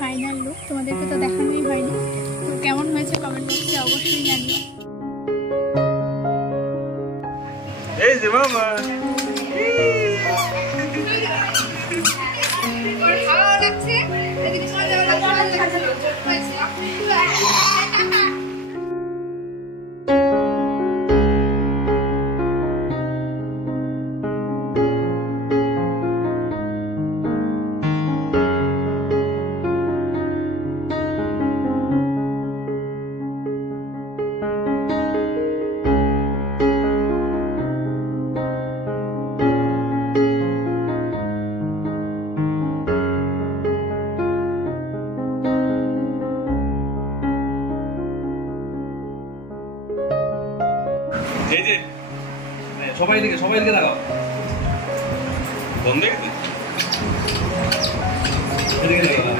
Final look তোমাদেরকে তো দেখানোই হয়নি, তো কেমন হয়েছে কমেন্ট বক্সে অবশ্যই জানিও। এই যে মামা ভালো লাগছে এদিকে সাজা লাগছে। এই যে সবাই দিকে লাগাও বন্ধ এদিকে লাগাও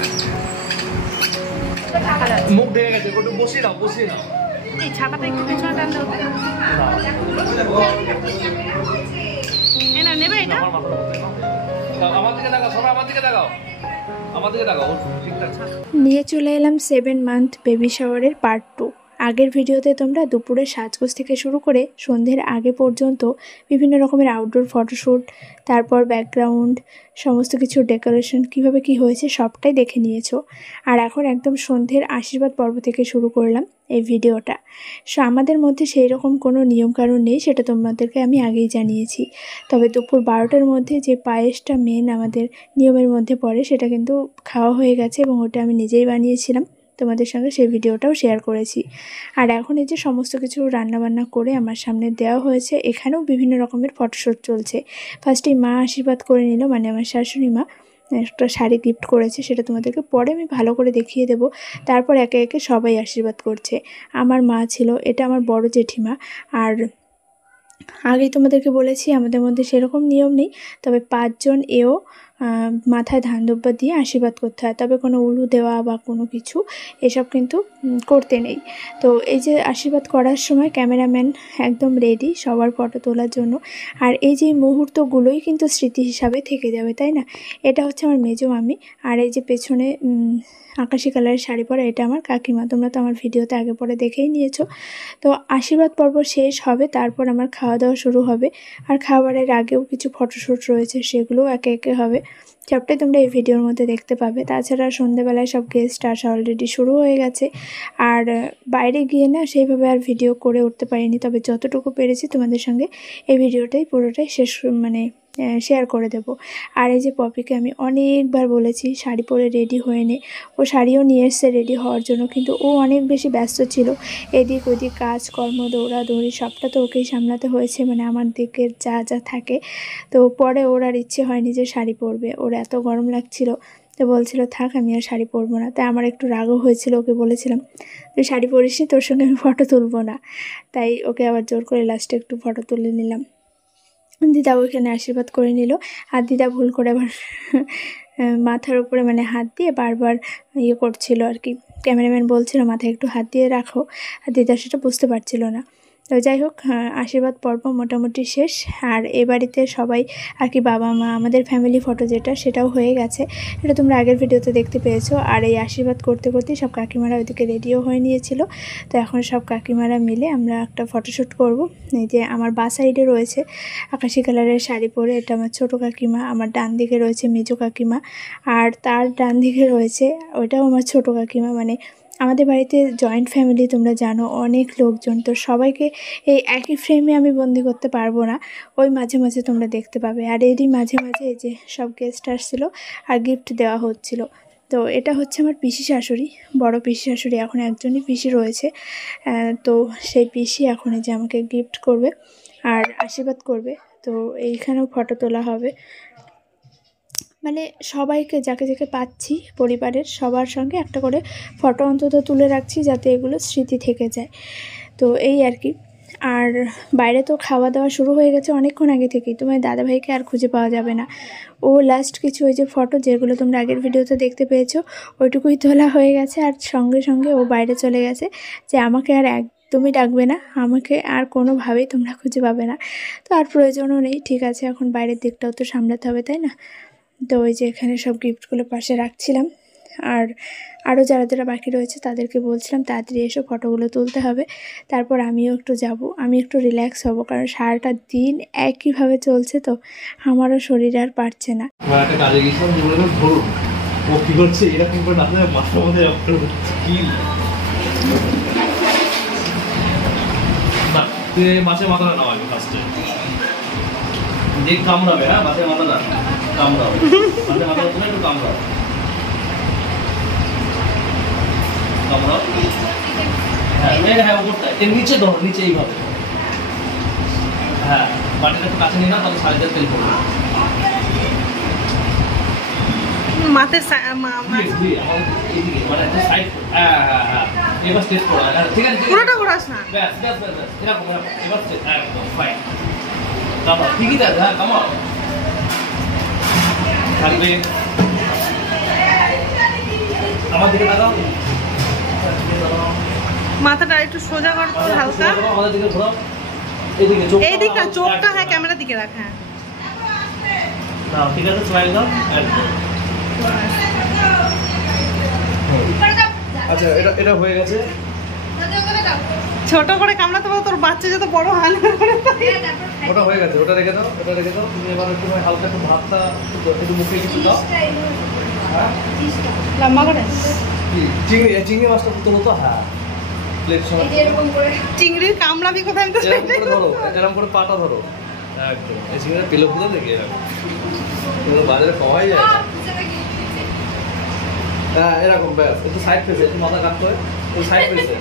মুখ দেখে গেছে একটু বসিয়ে নাও এই ছাতাটা একটু পেছনে টান দাও। নেবে এটা আমার দিকে লাগাও, সবাই আমার দিকে লাগাও, ঠিকঠাক নিয়ে চলে এলাম 7 মান্থ বেবি শাওয়ারের পার্ট 2। আগের ভিডিওতে তোমরা দুপুরের সাজগোজ থেকে শুরু করে সন্ধ্যের আগে পর্যন্ত বিভিন্ন রকমের আউটডোর ফটোশ্যুট, তারপর ব্যাকগ্রাউন্ড, সমস্ত কিছু ডেকোরেশন কিভাবে কি হয়েছে সবটাই দেখে নিয়েছো। আর এখন একদম সন্ধ্যের আশীর্বাদ পর্ব থেকে শুরু করলাম এই ভিডিওটা। সো আমাদের মধ্যে সেই রকম কোনো নিয়মকানুন নেই, সেটা তোমাদেরকে আমি আগেই জানিয়েছি। তবে দুপুর 12টার মধ্যে যে পায়েসটা মেন আমাদের নিয়মের মধ্যে পড়ে সেটা কিন্তু খাওয়া হয়ে গেছে এবং ওটা আমি নিজেই বানিয়েছিলাম, তোমাদের সঙ্গে সেই ভিডিওটাও শেয়ার করেছি। আর এখন এই যে সমস্ত কিছু রান্নাবান্না করে আমার সামনে দেওয়া হয়েছে, এখানেও বিভিন্ন রকমের ফটোশ্যুট চলছে। ফার্স্টেই মা আশীর্বাদ করে নিল, মানে আমার শাশুড়ি মা একটা শাড়ি গিফট করেছে, সেটা তোমাদেরকে পরে আমি ভালো করে দেখিয়ে দেব। তারপর একে একে সবাই আশীর্বাদ করছে। আমার মা ছিল, এটা আমার বড় জেঠিমা। আর আগেই তোমাদেরকে বলেছি আমাদের মধ্যে সেরকম নিয়ম নেই, তবে 5 জন এও মাথায় ধান দুব্বা দিয়ে আশীর্বাদ করতে হয়, তবে কোনো উলু দেওয়া বা কোনো কিছু এসব কিন্তু করতে নেই। তো এই যে আশীর্বাদ করার সময় ক্যামেরাম্যান একদম রেডি সবার ফটো তোলার জন্য। আর এই যে মুহূর্তগুলোই কিন্তু স্মৃতি হিসাবে থেকে যাবে, তাই না? এটা হচ্ছে আমার মেজো মামি, আর এই যে পেছনে আকাশি কালারের শাড়ি পরা এটা আমার কাকিমা। তোমরা তো আমার ভিডিওতে আগে পরে দেখেই নিয়েছো। তো আশীর্বাদ পর্ব শেষ হবে, তারপর আমার খাওয়া দাওয়া শুরু হবে। আর খাবারের আগেও কিছু ফটোশ্যুট রয়েছে, সেগুলোও একে একে হবে। সবটাই তোমরা এই ভিডিওর মধ্যে দেখতে পাবে। তাছাড়া সন্ধ্যেবেলায় সব গেস্ট আসা অলরেডি শুরু হয়ে গেছে। আর বাইরে গিয়ে না সেইভাবে আর ভিডিও করে উঠতে পারিনি, তবে যতটুকু পেরেছি তোমাদের সঙ্গে এই ভিডিওটাই পুরোটাই শেষ শেয়ার করে দেব। আর এই যে পপিকে আমি অনেকবার বলেছি শাড়ি পরে রেডি হয়ে নে, ও শাড়িও নিয়ে এসছে রেডি হওয়ার জন্য, কিন্তু ও অনেক বেশি ব্যস্ত ছিল। এদিক ওদিক কাজকর্ম দৌড়াদৌড়ি সবটা তো ওকেই সামলাতে হয়েছে, মানে আমার দিকের যা থাকে। তো পরে ওর আর ইচ্ছে হয়নি যে শাড়ি পরবে, ওর এত গরম লাগছিল, তো বলছিল থাক আমি আর শাড়ি পরবো না। তাই আমার একটু রাগও হয়েছিল, ওকে বলেছিলাম তুই শাড়ি পরিসনি, তোর সঙ্গে আমি ফটো তুলবো না। তাই ওকে আবার জোর করে লাস্টে একটু ফটো তুলে নিলাম। দিদা ওইখানে আশীর্বাদ করে নিল, আর দিদা ভুল করে আবার মাথার উপরে মানে হাত দিয়ে বারবার ইয়ে করছিল আর কি। ক্যামেরাম্যান বলছিল মাথায় একটু হাত দিয়ে রাখো, আর দিদা সেটা বুঝতে পারছিল না। তো যাই হোক, আশীর্বাদ পর্ব মোটামুটি শেষ। আর এ বাড়িতে সবাই আর কি বাবা মা আমাদের ফ্যামিলি ফটো যেটা সেটাও হয়ে গেছে, এটা তোমরা আগের ভিডিওতে দেখতে পেয়েছো। আর এই আশীর্বাদ করতে করতেই সব কাকিমারা ওইদিকে রেডিও হয়ে নিয়েছিল। তো এখন সব কাকিমারা মিলে আমরা একটা ফটোশ্যুট করব। এই যে আমার বাঁ সাইডে রয়েছে আকাশি কালারের শাড়ি পরে, এটা আমার ছোটো কাকিমা। আমার ডান দিকে রয়েছে মেজো কাকিমা, আর তার ডান দিকে রয়েছে ওইটাও আমার ছোটো কাকিমা। মানে আমাদের বাড়িতে জয়েন্ট ফ্যামিলি, তোমরা জানো অনেক লোকজন, তো সবাইকে এই একই ফ্রেমে আমি বন্দি করতে পারবো না, ওই মাঝে মাঝে তোমরা দেখতে পাবে। আর এরই মাঝে মাঝে এই যে সব গেস্ট আসছিলো আর গিফট দেওয়া হচ্ছিল। তো এটা হচ্ছে আমার পিসি শাশুড়ি, বড় পিসি শাশুড়ি, এখন একজনই পিসি রয়েছে। তো সেই পিসি এখন এই যে আমাকে গিফট করবে আর আশীর্বাদ করবে। তো এইখানেও ফটো তোলা হবে, মানে সবাইকে যাকে যাকে পাচ্ছি পরিবারের সবার সঙ্গে একটা করে ফটো অন্তত তুলে রাখছি, যাতে এগুলো স্মৃতি থেকে যায়। তো এই আর কি। আর বাইরে তো খাওয়া দাওয়া শুরু হয়ে গেছে অনেকক্ষণ আগে থেকেই, তোমার দাদাভাইকে আর খুঁজে পাওয়া যাবে না। ও লাস্ট কিছু ওই যে ফটো যেগুলো তোমরা আগের ভিডিওতে দেখতে পেয়েছো ওইটুকুই তোলা হয়ে গেছে, আর সঙ্গে সঙ্গে ও বাইরে চলে গেছে যে আমাকে আর একদমই ডাকবে না, আমাকে আর কোনোভাবেই তোমরা খুঁজে পাবে না। তো আর প্রয়োজনও নেই, ঠিক আছে, এখন বাইরের দিকটাও তো সামলাতে হবে, তাই না? তো ওই যে এখানে সব গিফটগুলো পাশে রাখছিলাম। আর আরও যারা যারা বাকি রয়েছে তাদেরকে বলছিলাম তাড়াতাড়ি এসে ফটোগুলো তুলতে হবে। তারপর আমিও একটু যাব, আমি একটু রিল্যাক্স হব, কারণ সারাটা দিন একইভাবে চলছে তো আমারও শরীর আর পারছে না। একটা কাজে গেছিলাম জীবনে ধরুন ও কি করছে এরকম করে না মাথার মধ্যে কি তুই মাছের মাথাটা নাও আগে ফার্স্টে দেখ কামড়াবে। হ্যাঁ মাছের মাথাটা কামড়াবে, মাছের মাথাটা তুলে একটু কামড়াও কামড়াও। হ্যাঁ হ্যাঁ উপরটা এর নিচে ধরো, নিচে এইভাবে। হ্যাঁ বাটিটা একটু কাছে নিয়ে না, তাহলে সাইডে তেল পড়বে। মাথায় পুরোটা ঘোরাস না। ঠিকই দেখ। হ্যাঁ কামাও থাকবে। আমার দিকে তাকাও, মাথাটা একটু সোজা কর তো হালকা। আমাদের দিকে ঘোরাও, এইদিকে চোখটা হ্যাঁ ক্যামেরার দিকে রাখ। হ্যাঁ ঠিক আছে স্মাইল দাও। আচ্ছা এটা হয়ে গেছে। ছোট করে কামড়াতে পারো, তোর বাচ্চা যত বড় হাল করে। ওটা হয়ে গেছে, ওটা রেখে দাও, ওটা রেখে দাও। তুমি এবার একটু হালকা একটু ভাতটা একটু মুখে কিছু দাও। হ্যাঁ লম্বা করে চিংড়ি মাছটা তোলো তো। হ্যাঁ প্লেট সময় চিংড়ির কামড়াবি কোথায়? এরকম করে ধরো, এরকম করে পাটা ধরো একদম। এই চিংড়িটা পেলো পুরো দেখি এরকম বাজারে পাওয়াই যায়। হ্যাঁ এরকম ব্যাস। একটু সাইড ফেসে, একটু মাথা কাটতে হয়, একটু সাইড ফেসে।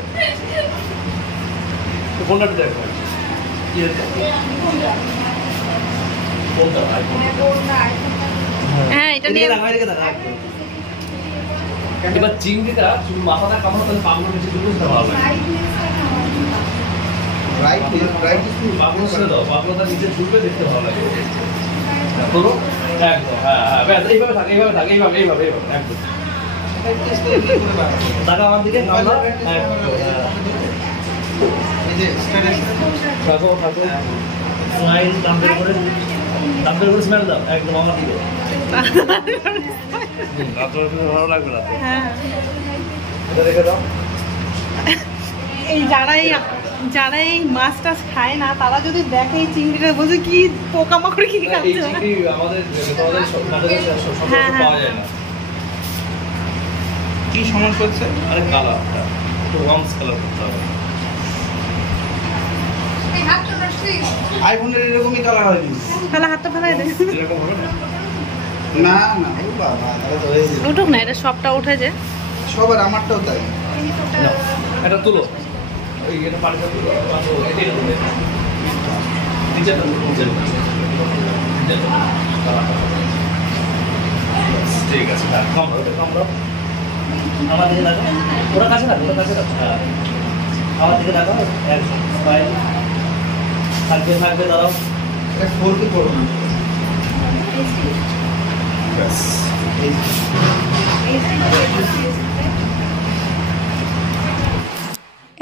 কোনটা দেখো হ্যাঁ এটা নিয়ে এবার চিংড়িটা শুধু মাথাটা কামড়া, তাহলে পাগল নিচে ঢুকে ভালো লাগে। পাগল ছেড়ে দাও, পাগলটা নিচে ঢুকবে দেখতে ভালো লাগে। ধরো একদম। হ্যাঁ হ্যাঁ ব্যাস এইভাবে থাকে, এইভাবে থাকে, এইভাবে এইভাবে এইভাবে একদম। টাকা আমার দিকে কামড়া। থাকো থাকো স্মাইল দাম্পের করে স্মেল দাও একদম আমার দিকে। ভালো লাগবে না। হ্যাঁ এটা রেখে দাও। এই যারা এই মাছ টাছ খায় না তারা যদি দেখে এই চিংড়িটা বলছে কি পোকামাকড় কি এই খাচ্ছে। চিংড়ি আমাদের হ্যাঁ, হ্যাঁ। পাওয়া যায় না। কি সমস্যা হচ্ছে? আরে কালারটা একটু ওয়ার্মস কালার করতে হবে। আইফোনের এরকমই কালার হয় ফেলা হাতটা ফেলাই দে। এরকম হবে না? না না ও বাবা তাহলে তো হয়ে যাবে। উঠুক না, এটা সবটা উঠে যে। সবার আমারটাও তাই। না, এটা তুলো। ওই এটা পানিটা তুলো। এটা তুলো। নিচেটা তুলো, নিচেটা। ঠিক আছে। হ্যাঁ কামড়াও, ওটা কামড়াও। আমার দিকে দেখো। ওরা কাছে রাখো, ওরা কাছে রাখো। হ্যাঁ আমার দিকে দেখো। একদম স্মাইল থাকবে থাকবে। দাঁড়াও। এটা ফোরকে করো না। ব্যাস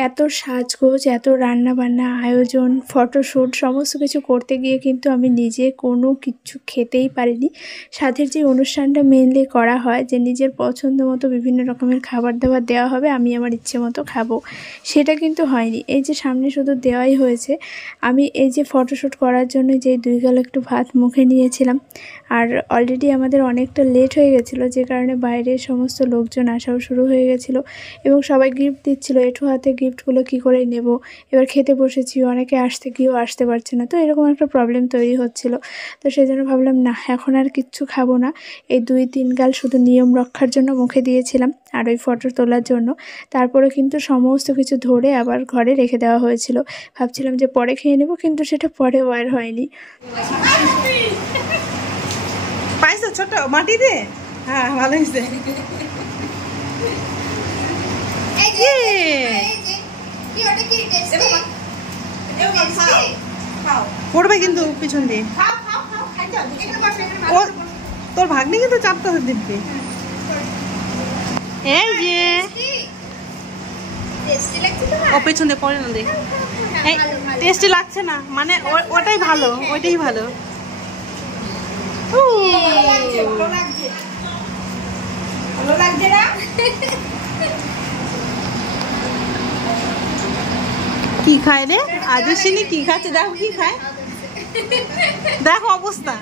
এত সাজগোজ, এত রান্নাবান্না, আয়োজন, ফটোশ্যুট সমস্ত কিছু করতে গিয়ে কিন্তু আমি নিজে কোনো কিছু খেতেই পারিনি। সাধের যে অনুষ্ঠানটা মেনলি করা হয় যে নিজের পছন্দ মতো বিভিন্ন রকমের খাবার দাবার দেওয়া হবে, আমি আমার ইচ্ছে মতো খাবো, সেটা কিন্তু হয়নি। এই যে সামনে শুধু দেওয়াই হয়েছে। আমি এই যে ফটোশ্যুট করার জন্য যে 2 গাল একটু ভাত মুখে নিয়েছিলাম, আর অলরেডি আমাদের অনেকটা লেট হয়ে গেছিলো, যে কারণে বাইরে সমস্ত লোকজন আসাও শুরু হয়ে গেছিলো এবং সবাই গিফট দিচ্ছিলো। এঁঠো হাতে গিফটগুলো কী করে নেব, এবার খেতে বসেছি, অনেকে আসতে গিয়েও আসতে পারছে না, তো এরকম একটা প্রবলেম তৈরি হচ্ছিল। তো সেই জন্য ভাবলাম না, এখন আর কিচ্ছু খাবো না। এই 2-3 গাল শুধু নিয়ম রক্ষার জন্য মুখে দিয়েছিলাম আর ওই ফটো তোলার জন্য। তারপরে কিন্তু সমস্ত কিছু ধরে আবার ঘরে রেখে দেওয়া হয়েছিল। ভাবছিলাম যে পরে খেয়ে নেব, কিন্তু সেটা পরে আর হয়নি। পাইছো ছোট মাটি দে। হ্যাঁ ভালো হয়েছে। পড়বে কিন্তু পিছন দিয়ে। ও তোর ভাগ্নি কিন্তু চাপতে দিবি। এই যে ও পিছন দিয়ে পড়ে না দেখ। এই টেস্টি লাগছে না মানে ওটাই ভালো, ওইটাই ভালো। ভালো লাগছে না? কি খায় রে আজস্বিনী? কি খাচ্ছে দেখো, কি খায় দেখো অবস্থা।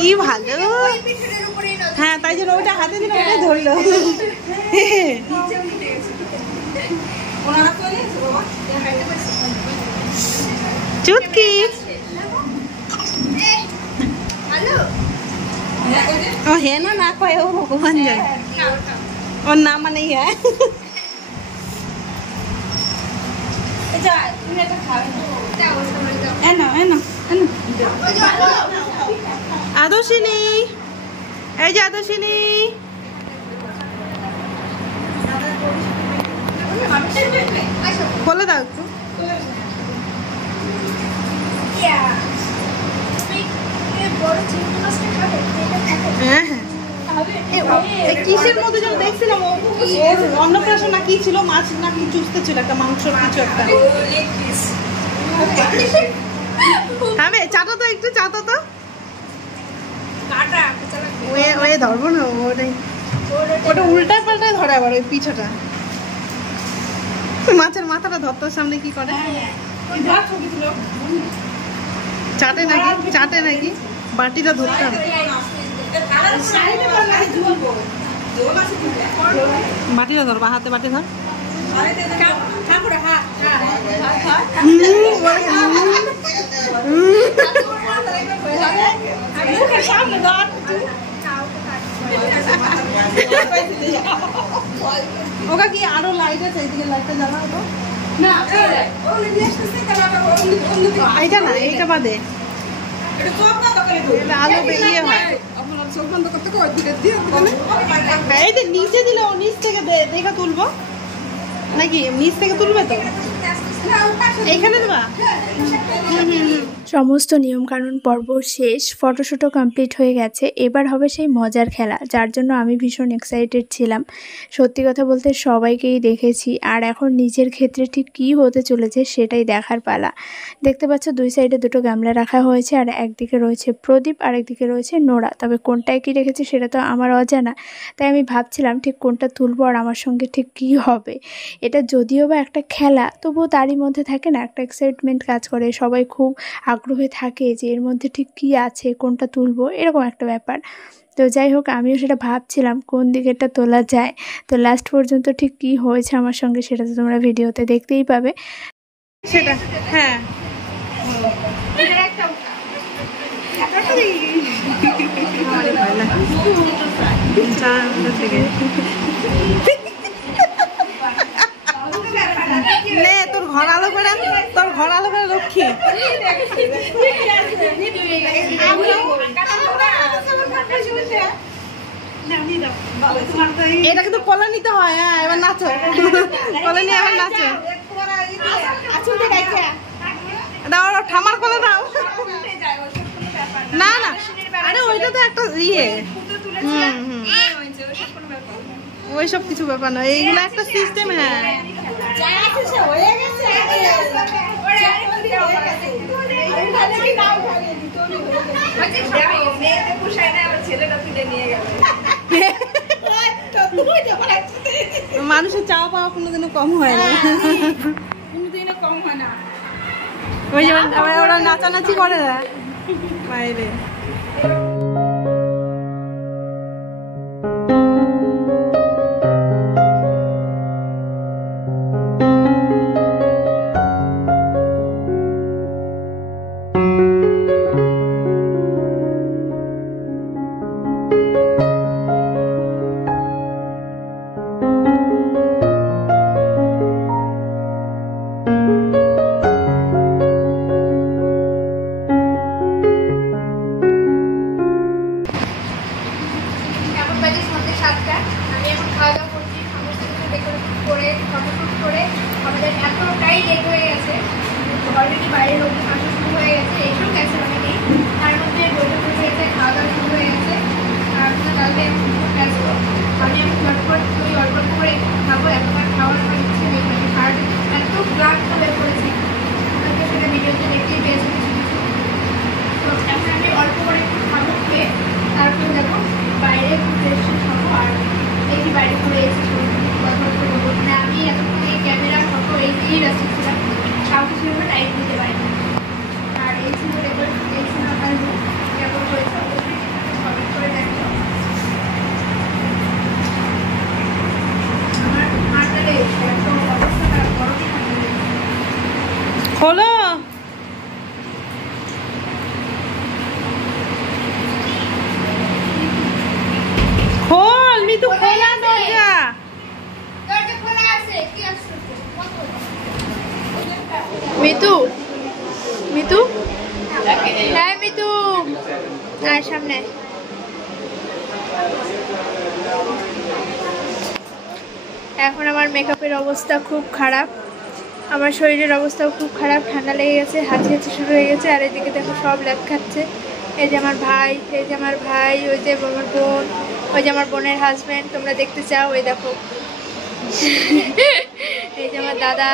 কি ভালো। হ্যাঁ তাই জন্য ওইটা হাতে দিলে ওটাই ধরলো। চুটকি ও হে না না কয় ও ভগবান জানে ওর নাম মানে হ্যাঁ। আদর্শিনী এই যে আদর্শিনী বলে দাও একটু। হ্যাঁ হ্যাঁ কিসের মধ্যে যেন দেখছিলাম ওর অন্নপ্রাশন না কি ছিল, মাছ না কি চুষতে ছিল একটা মাংস কিছু একটা। খাবে চাটো তো একটু, চাটো তো ওই ধরবো না ওটা উল্টায় পাল্টায় ধরে আবার ওই পিছটা। মাছের মাথাটা ধরতে সামনে কি করে চাটে নাকি, চাটে নাকি বাটিটা ধরতে হবে। বাটিটা ধর, বা হাতে বাটি ধর। ওটা কি আরো লাইট আছে, এইদিকে লাইটটা জ্বালাও তো। এইটা না, এইটা বাদে আলো বেরিয়ে হয়। এই যে নিচে দিলে ও নিচ থেকে দেখা তুলবো নাকি, নিচ থেকে তুলবে তো এইখানে দেবা। সমস্ত নিয়মকানুন পর্ব শেষ, ফটোশ্যুটও কমপ্লিট হয়ে গেছে। এবার হবে সেই মজার খেলা, যার জন্য আমি ভীষণ এক্সাইটেড ছিলাম। সত্যি কথা বলতে সবাইকেই দেখেছি, আর এখন নিজের ক্ষেত্রে ঠিক কী হতে চলেছে সেটাই দেখার পালা। দেখতে পাচ্ছ দুই সাইডে দুটো গামলা রাখা হয়েছে, আর একদিকে রয়েছে প্রদীপ আর একদিকে রয়েছে নোরা। তবে কোনটায় কী রেখেছি সেটা তো আমার অজানা, তাই আমি ভাবছিলাম ঠিক কোনটা তুলবো আর আমার সঙ্গে ঠিক কী হবে। এটা যদিও বা একটা খেলা, তবুও তারই মধ্যে থাকে না একটা এক্সাইটমেন্ট কাজ করে, সবাই খুব আগ্রহে থাকে যে এর মধ্যে ঠিক কী আছে, কোনটা তুলবো, এরকম একটা ব্যাপার। তো যাই হোক, আমিও সেটা ভাবছিলাম কোন দিকেটা তোলা যায়। তো লাস্ট পর্যন্ত ঠিক কী হয়েছে আমার সঙ্গে সেটা তো তোমরা ভিডিওতে দেখতেই পাবে। সেটা হ্যাঁ নে তোর ঘর আলো করে, তোর ঘর আলো করে লক্ষ্মী। এটা কিন্তু কলা নিতে হয়। হ্যাঁ এবার নাচো, কলা নিয়ে এবার নাচো। দাও ঠামার কলা দাও। না না আরে ওইটা তো একটা ইয়ে, ওইসব কিছু ব্যাপার না, এইগুলো একটা সিস্টেম। হ্যাঁ মানুষের চাওয়া পাওয়া কোনোদিনও কম হয় না, ওই যেমন ওরা নাচানাচি করে না বাইরে। অলরেডি বাইরে লোক আসা শুরু হয়ে গেছে, এইসব গেছে অনেকেই, তার মধ্যে বইটা শুরু হয়েছে, খাওয়া দাওয়া শুরু হয়ে গেছে। আর কালকে ব্যস্ত, আমি অল্প করে খাবো, এতবার খাওয়ার আমার ইচ্ছে নেই, মানে সারাদিন এত ক্লান্ত হয়ে পড়েছি, আমাকে সেটা ভিডিওতে দেখতেই পেয়েছি কিছু কিছু। তো এখন আমি অল্প করে একটু খাবো, খেয়ে তারপরে দেখো বাইরে ঘুরতে এসেছি ফটো আর এই বাইরে ঘুরে এসেছি কথাবার্তা বলবো। মানে আমি এতক্ষণ এই ক্যামেরা ফটো এই দিয়েই ব্যস্ত ছিলাম, সব কিছু টাইম দিতে পারিনি। আর এই ছিল এই ছিল আমার কেমন হয়েছে কমেন্ট করে দেখো। আমার ঠান্ডা লেগেছে, একদম অবস্থা খারাপ, গরমে ঠান্ডা লেগেছে। খোলো খোল মিতু, খোলা দরজা। দরজা খোলা আছে, কি আছে? মিতু, মিতু, হ্যাঁ মিতু, আর সামনে। এখন আমার মেকআপের অবস্থা খুব খারাপ, আমার শরীরের অবস্থাও খুব খারাপ, ঠান্ডা লেগে গেছে, হাঁচি হাঁচি শুরু হয়ে গেছে। আর এদিকে দেখো সব ল্যাব খাচ্ছে। এই যে আমার ভাই, এই যে আমার ভাই, ওই যে আমার বোন, ওই যে আমার বোনের হাজব্যান্ড, তোমরা দেখতে চাও ওই দেখো। এই যে আমার দাদা,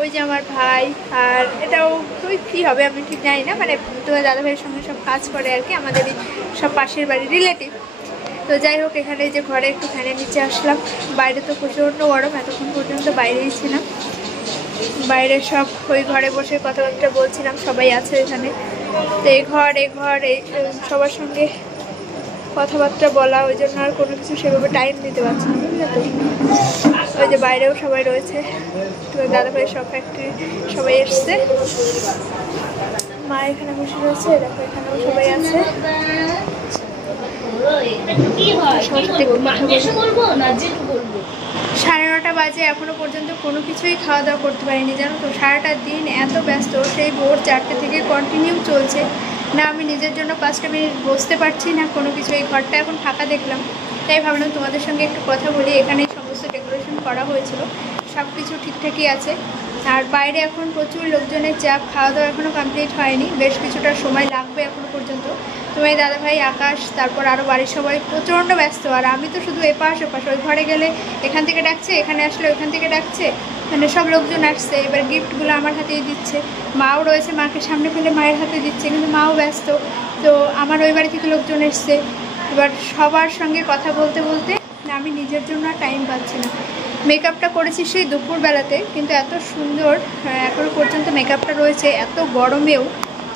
ওই যে আমার ভাই। আর এটাও তুই কী হবে আমি ঠিক জানি না, মানে তোমার দাদা ভাইয়ের সঙ্গে সব কাজ করে আর কি, আমাদের সব পাশের বাড়ির রিলেটিভ। তো যাই হোক, এখানে যে ঘরে একটু ফ্যানের নিচে আসলাম, বাইরে তো প্রচণ্ড গরম, এতক্ষণ পর্যন্ত বাইরেই ছিলাম। বাইরে সব ওই ঘরে বসে কথাবার্তা বলছিলাম, সবাই আছে এখানে। তো এই ঘর এই সবার সঙ্গে কথাবার্তা বলা, ওই জন্য আর কোনো কিছু সেভাবে টাইম দিতে পারছি না, বুঝলে তো। ওই যে বাইরেও সবাই রয়েছে, তো দাদাভাই সব ফ্যাক্টরি সবাই এসছে। মা এখানে বসে রয়েছে, দেখো এখানেও সবাই আছে। 9:30 বাজে, এখনো পর্যন্ত কোনো কিছুই খাওয়া দাওয়া করতে পারিনি, জানো তো। সারাটা দিন এত ব্যস্ত, সেই ভোর 4টে থেকে কন্টিনিউ চলছে না। আমি নিজের জন্য 5টা মিনিট বসতে পারছি না কোনো কিছু। এই ঘরটা এখন ফাঁকা দেখলাম, তাই ভাবলাম তোমাদের সঙ্গে একটু কথা বলি। এখানেই সমস্ত ডেকোরেশন করা হয়েছিল, সব কিছু ঠিকঠাকই আছে। আর বাইরে এখন প্রচুর লোকজনের চাপ, খাওয়া দাওয়া এখনও কমপ্লিট হয়নি, বেশ কিছুটা সময় লাগবে এখনও পর্যন্ত। তোমার দাদাভাই, আকাশ, তারপর আরও বাড়ির সবাই প্রচণ্ড ব্যস্ত। আর আমি তো শুধু এপাশ ওপাশ, ওই ঘরে গেলে এখান থেকে ডাকছে, এখানে আসলে ওইখান থেকে ডাকছে, মানে সব লোকজন আসছে। এবার গিফটগুলো আমার হাতেই দিচ্ছে, মাও রয়েছে, মাকে সামনে ফেলে মায়ের হাতে দিচ্ছে, কিন্তু মাও ব্যস্ত। তো আমার ওই বাড়ি থেকে লোকজন এসছে, এবার সবার সঙ্গে কথা বলতে বলতে আমি নিজের জন্য আর টাইম পাচ্ছি না। মেকআপটা করেছি সেই দুপুরবেলাতে, কিন্তু এত সুন্দর এখনও পর্যন্ত মেকআপটা রয়েছে, এত গরমেও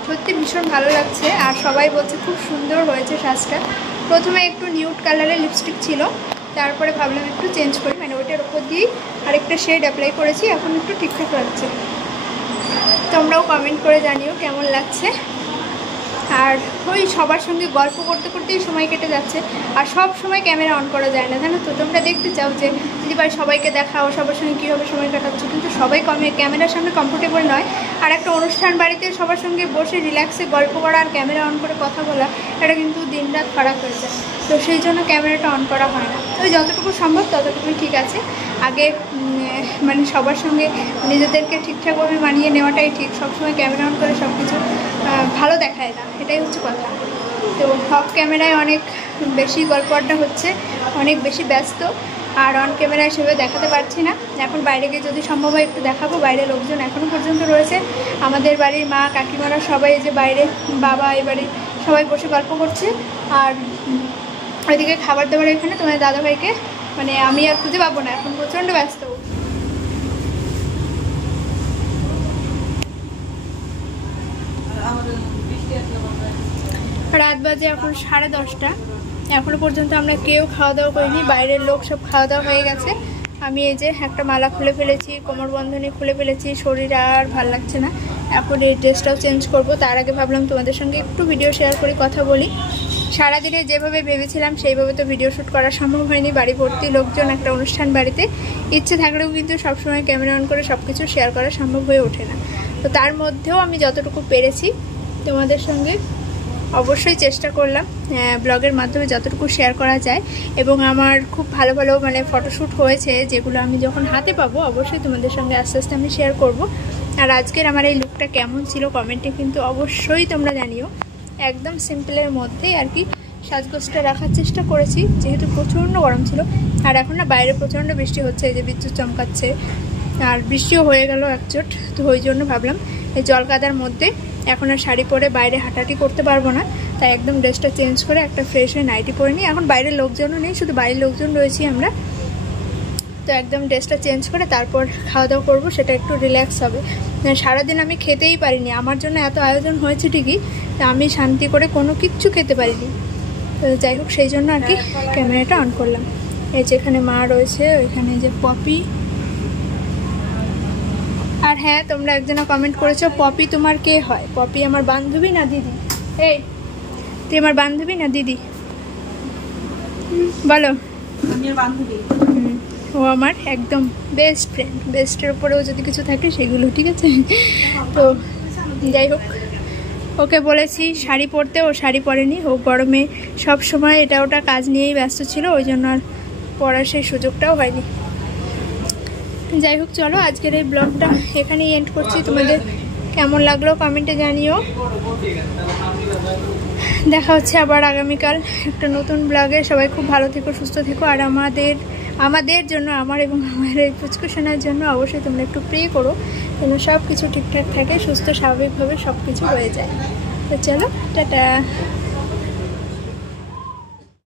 সত্যি ভীষণ ভালো লাগছে। আর সবাই বলছে খুব সুন্দর হয়েছে সাজটা। প্রথমে একটু নিউড কালারের লিপস্টিক ছিল, তারপরে ভাবলাম একটু চেঞ্জ করি, মানে ওইটার ওপর দিয়েই আরেকটা শেড অ্যাপ্লাই করেছি, এখন একটু ঠিকঠাক লাগছে। তোমরাও কমেন্ট করে জানিও কেমন লাগছে। আর ওই সবার সঙ্গে গল্প করতে করতেই সময় কেটে যাচ্ছে, আর সব সময় ক্যামেরা অন করা যায় না, জানো তো। তোমরা দেখতে চাও যে যদি ভাই সবাইকে দেখাও, সবার সঙ্গে কীভাবে সময় কাটাচ্ছ, কিন্তু সবাই ক্যামেরার সামনে কমফোর্টেবল নয়। আর একটা অনুষ্ঠান বাড়িতে সবার সঙ্গে বসে রিল্যাক্সে গল্প করা আর ক্যামেরা অন করে কথা বলা, এটা কিন্তু দিনরাত ফারাক হয়ে যায়। তো সেই জন্য ক্যামেরাটা অন করা হয় না। তো যতটুকু সম্ভব ততটুকুই ঠিক আছে। আগে মানে সবার সঙ্গে নিজেদেরকে ঠিকঠাকভাবে মানিয়ে নেওয়াটাই ঠিক। সবসময় ক্যামেরা অন করে সব কিছু ভালো দেখায় না, এটাই হচ্ছে কথা। তো অফ ক্যামেরায় অনেক বেশি গল্প আড্ডা হচ্ছে, অনেক বেশি ব্যস্ত, আর অন ক্যামেরায় সেভাবে দেখাতে পারছি না। এখন বাইরে গিয়ে যদি সম্ভব হয় একটু দেখাবো। বাইরে লোকজন এখনও পর্যন্ত রয়েছে, আমাদের বাড়ির মা কাকিমারা সবাই, যে বাইরে বাবা, এই বাড়ির সবাই বসে গল্প করছে। আর ওইদিকে খাবার দাবার এখানে তোমার দাদাভাইকে মানে আমি আর খুঁজে পাবো না, এখন প্রচণ্ড ব্যস্ত। রাত বাজে এখন 10:30, এখনও পর্যন্ত আমরা কেউ খাওয়া দাওয়া করিনি। বাইরের লোক সব খাওয়া দাওয়া হয়ে গেছে। আমি এই যে একটা মালা খুলে ফেলেছি, কোমরবন্ধনী খুলে ফেলেছি, শরীর আর ভাল লাগছে না। এখন এই ড্রেসটাও চেঞ্জ করব, তার আগে ভাবলাম তোমাদের সঙ্গে একটু ভিডিও শেয়ার করি, কথা বলি। সারাদিনে যেভাবে ভেবেছিলাম সেইভাবে তো ভিডিও শ্যুট করা সম্ভব হয়নি। বাড়ি ভর্তি লোকজন, একটা অনুষ্ঠান বাড়িতে, ইচ্ছে থাকলেও কিন্তু সবসময় ক্যামেরা অন করে সব কিছু শেয়ার করা সম্ভব হয়ে ওঠে না। তো তার মধ্যেও আমি যতটুকু পেরেছি তোমাদের সঙ্গে অবশ্যই চেষ্টা করলাম ব্লগের মাধ্যমে যতটুকু শেয়ার করা যায়। এবং আমার খুব ভালো ভালো মানে ফটোশ্যুট হয়েছে, যেগুলো আমি যখন হাতে পাবো অবশ্যই তোমাদের সঙ্গে আস্তে আস্তে আমি শেয়ার করব। আর আজকের আমার এই লুকটা কেমন ছিল কমেন্টে কিন্তু অবশ্যই তোমরা জানিও। একদম সিম্পলের মধ্যেই আর কি সাজগোজটা রাখার চেষ্টা করেছি, যেহেতু প্রচণ্ড গরম ছিল। আর এখন না বাইরে প্রচণ্ড বৃষ্টি হচ্ছে, এই যে বিদ্যুৎ চমকাচ্ছে, আর বৃষ্টিও হয়ে গেল একচোট। তো ওই জন্য ভাবলাম এই জল কাদার মধ্যে এখন আর শাড়ি পরে বাইরে হাঁটাহাঁটি করতে পারবো না, তাই একদম ড্রেসটা চেঞ্জ করে একটা ফ্রেশ হয়ে নাইটি পরে নিই। এখন বাইরের লোকজনও নেই, শুধু বাড়ির লোকজন রয়েছি আমরা। তো একদম ড্রেসটা চেঞ্জ করে তারপর খাওয়া দাওয়া করবো, সেটা একটু রিল্যাক্স হবে। সারাদিন আমি খেতেই পারিনি, আমার জন্য এত আয়োজন হয়েছে ঠিকই, তা আমি শান্তি করে কোনো কিচ্ছু খেতে পারিনি। তো যাই হোক, সেই জন্য আর কি ক্যামেরাটা অন করলাম। এই যে এখানে মা রয়েছে, ওইখানে যে পপি। আর হ্যাঁ, তোমরা একজনা কমেন্ট করেছো পপি তোমার কে হয়? পপি আমার বান্ধবী না দিদি? এই তুই আমার বান্ধবী না দিদি বলো? আমি আর বান্ধবী। ও আমার একদম বেস্ট ফ্রেন্ড। বেস্টের উপরেও যদি কিছু থাকে সেগুলো, ঠিক আছে? তো যাই হোক, ওকে বলেছি শাড়ি পরতে, ও শাড়ি পরেনি। ও গরমে সব সময় এটা ওটা কাজ নিয়েই ব্যস্ত ছিল, ওই জন্য আর পরার সেই সুযোগটাও হয়নি। যাই হোক, চলো আজকের এই ব্লগটা এখানেই এন্ড করছি। তোমাদের কেমন লাগলো কমেন্টে জানিও। দেখা হচ্ছে আবার আগামীকাল একটা নতুন ব্লগে। সবাই খুব ভালো থেকো, সুস্থ থেকো। আর আমাদের জন্য, আমার এবং আমার এই পুচকুসোনার জন্য অবশ্যই তোমরা একটু প্রে করো যেন সব কিছু ঠিকঠাক থাকে, সুস্থ স্বাভাবিকভাবে সব কিছু হয়ে যায়। তো চলো, টাটা।